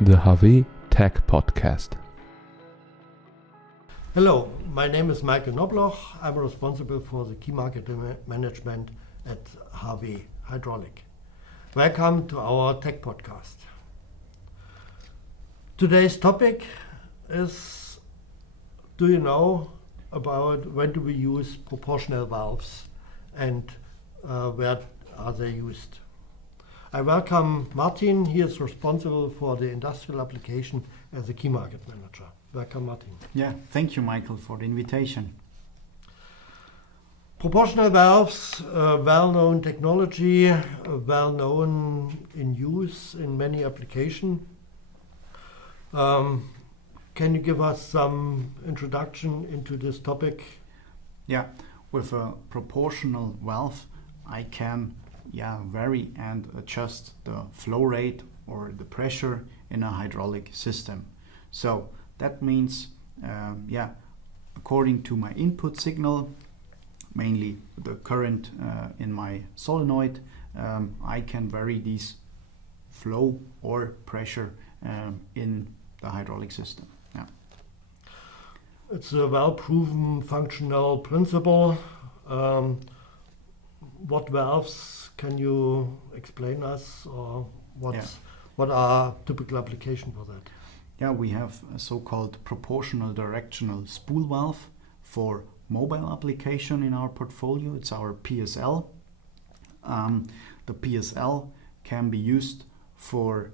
the HAWE Tech Podcast. Hello, my name is Michael Knobloch. I'm responsible for the key market management at HAWE Hydraulik. Welcome to our Tech Podcast. Today's topic is, do you know about when do we use proportional valves and where are they used? I welcome Martin. He is responsible for the industrial application as a key market manager. Welcome, Martin. Yeah, thank you, Michael, for the invitation. Proportional valves, well-known technology, well-known in use in many applications. Can you give us some introduction into this topic? Yeah, with a proportional valve, I can vary and adjust the flow rate or the pressure in a hydraulic system. So that means, according to my input signal, mainly the current in my solenoid, I can vary these flow or pressure in the hydraulic system. Yeah. It's a well-proven functional principle. What valves can you explain us, or what are typical application for that? Yeah, we have a so-called proportional directional spool valve for mobile application in our portfolio. It's our PSL. The PSL can be used for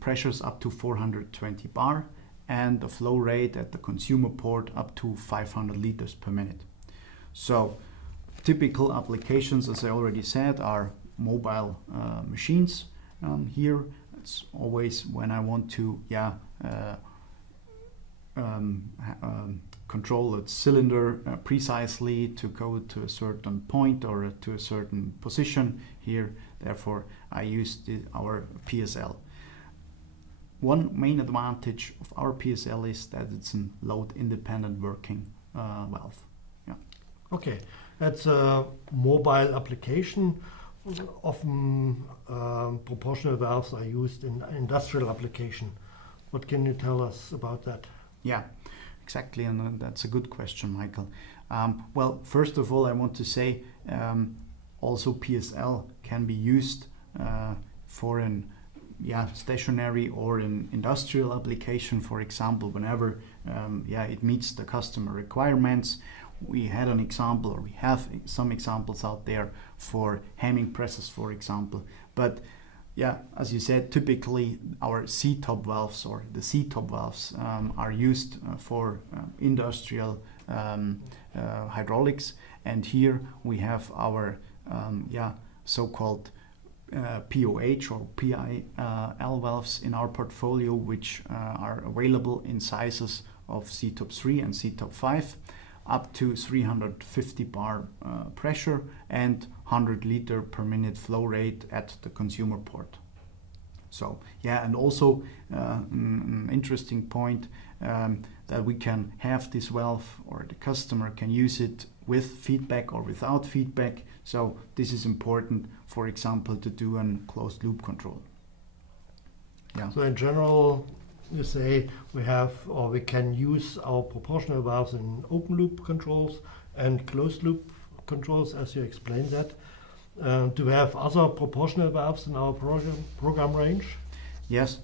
pressures up to 420 bar and the flow rate at the consumer port up to 500 liters per minute. So typical applications, as I already said, are mobile machines. Here it's always when I want to control a cylinder precisely to go to a certain point or to a certain position. Here, therefore, I use our PSL. One main advantage of our PSL is that it's a load-independent working valve. Yeah. Okay, that's a mobile application. Often proportional valves are used in industrial application. What can you tell us about that? Yeah, exactly, and that's a good question, Michael. Well, first of all, I want to say also PSL can be used for an stationary or an industrial application. For example, whenever it meets the customer requirements. We had an example, or we have some examples out there for hemming presses, for example. But as you said, typically our C-top valves or the C-top valves are used for industrial hydraulics. And here we have our so-called POH or PIL valves in our portfolio, which are available in sizes of C-top 3 and C-top 5. Up to 350 bar pressure and 100 liter per minute flow rate at the consumer port. So and also an interesting point that we can have this valve, or the customer can use it with feedback or without feedback. So this is important, for example, to do a closed loop control. Yeah. So in general, you say we can use our proportional valves in open loop controls and closed loop controls, as you explained that. Do we have other proportional valves in our program range? Yes,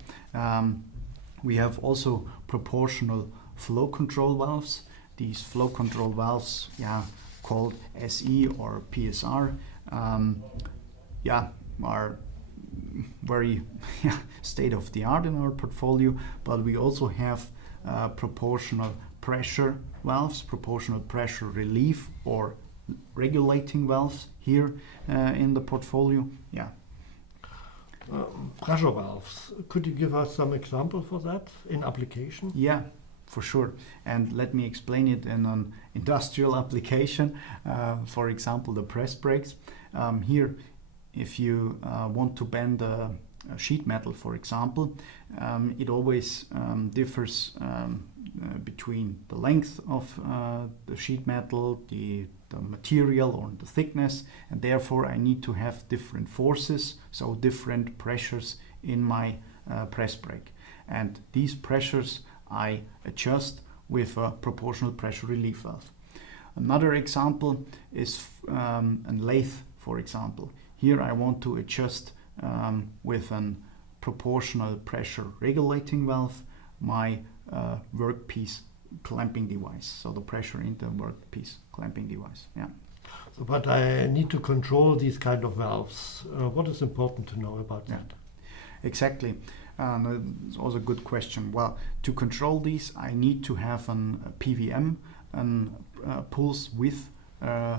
we have also proportional flow control valves. These flow control valves, called SE or PSR, are very state-of-the-art in our portfolio, but we also have proportional pressure valves, proportional pressure relief or regulating valves here in the portfolio. Pressure valves, could you give us some example for that in application? Yeah, for sure. And let me explain it in an industrial application. For example, the press brakes. Here, if you want to bend a sheet metal, for example, it always differs between the length of the sheet metal, the material or the thickness, and therefore I need to have different forces, so different pressures in my press brake. and these pressures I adjust with a proportional pressure relief valve. Another example is a lathe, for example. Here I want to adjust with a proportional pressure regulating valve my workpiece clamping device, so the pressure in the workpiece clamping device. Yeah. So, but I need to control these kind of valves. What is important to know about that? Exactly. It's also a good question. Well, to control these, I need to have a PWM, a pulse width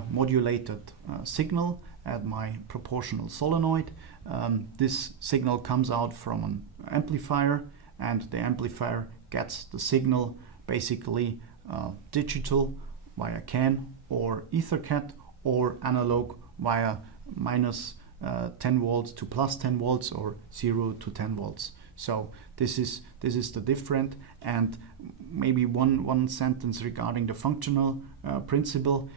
modulated signal at my proportional solenoid. This signal comes out from an amplifier, and the amplifier gets the signal basically digital via CAN or EtherCAT, or analog via minus 10 volts to plus 10 volts or 0 to 10 volts. So this is the different. And maybe one sentence regarding the functional principle.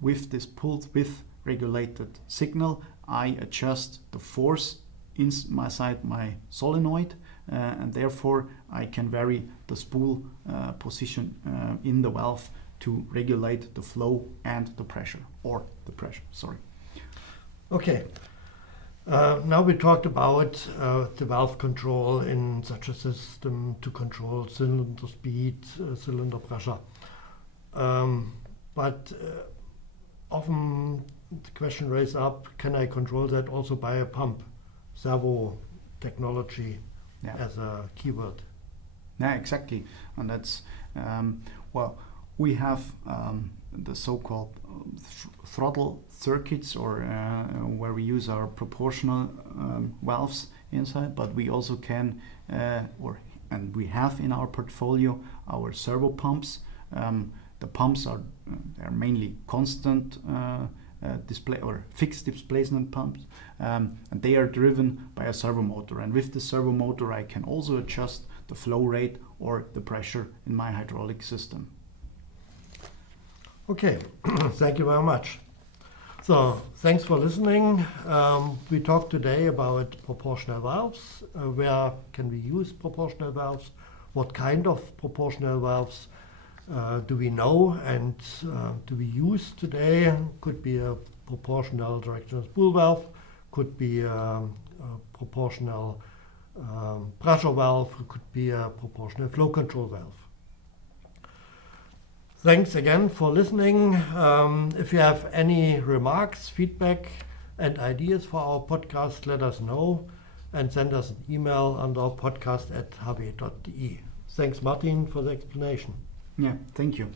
With this pulse width regulated signal, I adjust the force inside my solenoid, and therefore I can vary the spool position in the valve to regulate the flow and the pressure, or the pressure, sorry. Okay. Now we talked about the valve control in such a system to control cylinder speed, cylinder pressure. But often the question raised up, can I control that also by a pump? Servo technology as a keyword. Yeah, exactly. And that's, well, we have the so-called throttle circuits, or where we use our proportional valves inside, but we also can, and we have in our portfolio our servo pumps. The pumps are they're mainly constant display or fixed displacement pumps, and they are driven by a servo motor. And with the servo motor, I can also adjust the flow rate or the pressure in my hydraulic system. Okay, thank you very much. So, thanks for listening. We talked today about proportional valves. Where can we use proportional valves? What kind of proportional valves do we know and do we use today? Could be a proportional directional spool valve, could be a proportional pressure valve, could be a proportional flow control valve. Thanks again for listening. If you have any remarks, feedback, and ideas for our podcast, let us know and send us an email under podcast@hawe.de. Thanks, Martin, for the explanation. Yeah, thank you.